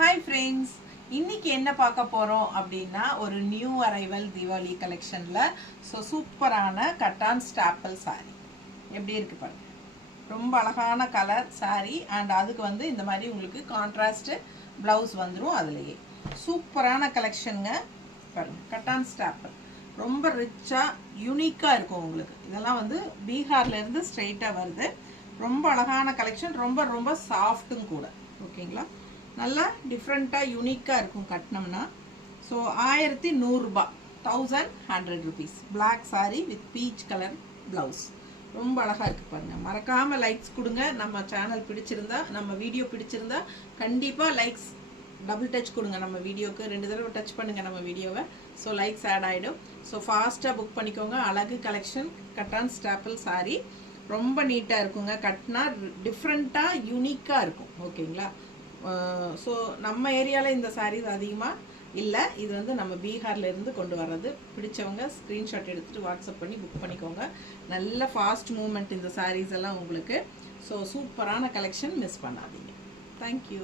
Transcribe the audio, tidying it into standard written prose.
Hi friends, இன்னைக்கு என்ன பார்க்க போறோம் அப்படினா ஒரு நியூ அரைவல் தீபாவளி கலெக்ஷன்ல சூப்பரான கட்டான் ஸ்டாப்பிள் saree எப்படி இருக்கு பாருங்க. ரொம்ப அழகான கலர் saree and அதுக்கு வந்து இந்த மாதிரி உங்களுக்கு கான்ட்ராஸ்ட் ப்ளவுஸ் வந்துரும். அதுலயே சூப்பரான கலெக்ஷன்ங்க பாருங்க. கட்டான் ஸ்டாப்பிள் ரொம்ப ரிச்சா யூனிக்கா இருக்கும் உங்களுக்கு. இதெல்லாம் வந்து பீகார்ல இருந்து ஸ்ட்ரைட்டா வருது. ரொம்ப அழகான கலெக்ஷன், ரொம்ப ரொம்ப சாஃப்ட்டும் கூட. ஓகேங்களா? நல்லா டிஃப்ரெண்ட்டாக யூனிக்காக இருக்கும் கட்டினோம்னா. ஸோ 1100 ரூபாய், 1100 rupees. Black saree with peach colour blouse. ரொம்ப அழகாக இருக்குது பாருங்கள். மறக்காமல் லைக்ஸ் கொடுங்க. நம்ம சேனல் பிடிச்சிருந்தா, நம்ம வீடியோ பிடிச்சிருந்தா கண்டிப்பாக லைக்ஸ் டபுள் டச் கொடுங்க. நம்ம வீடியோக்கு 2 தடவை டச் பண்ணுங்கள் நம்ம வீடியோவை. ஸோ லைக்ஸ் ஆட் ஆகிடும். ஸோ ஃபாஸ்ட்டாக புக் பண்ணிக்கோங்க. அழகு கலெக்ஷன் கட்டான் ஸ்டாப்பிள் saree ரொம்ப நீட்டாக இருக்குங்க. கட்டினா டிஃப்ரெண்ட்டாக யூனிக்காக இருக்கும். ஓகேங்களா? ஸோ நம்ம ஏரியாவில் இந்த சாரீஸ் அதிகமாக இல்லை. இது வந்து நம்ம பீகார்ல இருந்து கொண்டு வர்றது. பிடிச்சவங்க ஸ்க்ரீன்ஷாட் எடுத்துகிட்டு வாட்ஸ்அப் பண்ணி புக் பண்ணிக்கோங்க. நல்ல ஃபாஸ்ட் மூவ்மெண்ட் இந்த சாரீஸ் எல்லாம் உங்களுக்கு. ஸோ சூப்பரான கலெக்ஷன், மிஸ் பண்ணாதீங்க. தேங்க்யூ.